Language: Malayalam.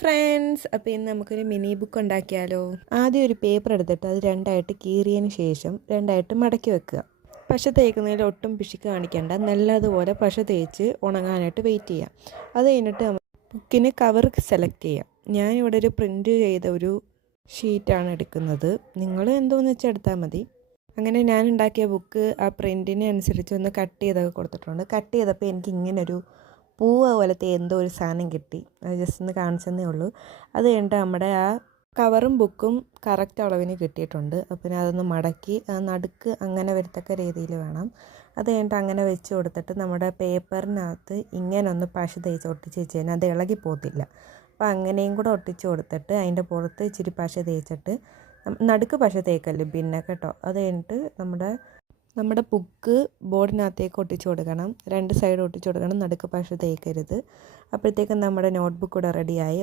ഫ്രണ്ട്സ്, അപ്പോൾ ഇന്ന് നമുക്കൊരു മിനി ബുക്ക് ഉണ്ടാക്കിയാലോ. ആദ്യം ഒരു പേപ്പർ എടുത്തിട്ട് അത് രണ്ടായിട്ട് കീറിയതിന് ശേഷം രണ്ടായിട്ട് മടക്കി വെക്കുക. പശ തേക്കുന്നതിൽ ഒട്ടും പിശുക്ക് കാണിക്കേണ്ട, നല്ലതുപോലെ പശ തേച്ച് ഉണങ്ങാനായിട്ട് വെയിറ്റ് ചെയ്യാം. അത് കഴിഞ്ഞിട്ട് ബുക്കിന് കവർ സെലക്ട് ചെയ്യാം. ഞാനിവിടെ ഒരു പ്രിൻ്റ് ചെയ്ത ഒരു ഷീറ്റാണ് എടുക്കുന്നത്. നിങ്ങൾ എന്തോന്ന് വെച്ചാൽ എടുത്താൽ മതി. അങ്ങനെ ഞാൻ ഉണ്ടാക്കിയ ബുക്ക് ആ പ്രിൻറ്റിന് അനുസരിച്ച് ഒന്ന് കട്ട് ചെയ്തൊക്കെ കൊടുത്തിട്ടുണ്ട്. കട്ട് ചെയ്തപ്പോൾ എനിക്ക് ഇങ്ങനൊരു പൂവ് പോലത്തെ എന്തോ ഒരു സാധനം കിട്ടി. അത് ജസ്റ്റ് ഒന്ന് കാണിച്ചതേ ഉള്ളൂ. അത് കഴിഞ്ഞിട്ട് നമ്മുടെ ആ കവറും ബുക്കും കറക്റ്റ് അളവിന് കിട്ടിയിട്ടുണ്ട്. അപ്പം അതൊന്ന് മടക്കി ആ നടുക്ക് അങ്ങനെ വരത്തക്ക രീതിയിൽ വേണം. അത് കഴിഞ്ഞിട്ട് അങ്ങനെ വെച്ച് കൊടുത്തിട്ട് നമ്മുടെ പേപ്പറിനകത്ത് ഇങ്ങനെ ഒന്ന് പശ തേച്ച് ഒട്ടിച്ച് വെച്ച് കഴിഞ്ഞാൽ അത് ഇളകി പോകത്തില്ല. അപ്പോൾ അങ്ങനെയും കൂടെ ഒട്ടിച്ച് കൊടുത്തിട്ട് അതിൻ്റെ പുറത്ത് ഇച്ചിരി പശ തേച്ചിട്ട്, നടുക്ക് പശ തേക്കല്ലേ പിന്നെ കേട്ടോ. അത് കഴിഞ്ഞിട്ട് നമ്മുടെ ബുക്ക് ബോർഡിനകത്തേക്ക് ഒട്ടിച്ചു കൊടുക്കണം. രണ്ട് സൈഡ് ഒട്ടിച്ചു കൊടുക്കണം, നടുക്ക് പശ തേക്കരുത്. അപ്പോഴത്തേക്കും നമ്മുടെ നോട്ട് ബുക്ക് ഇവിടെ റെഡിയായി.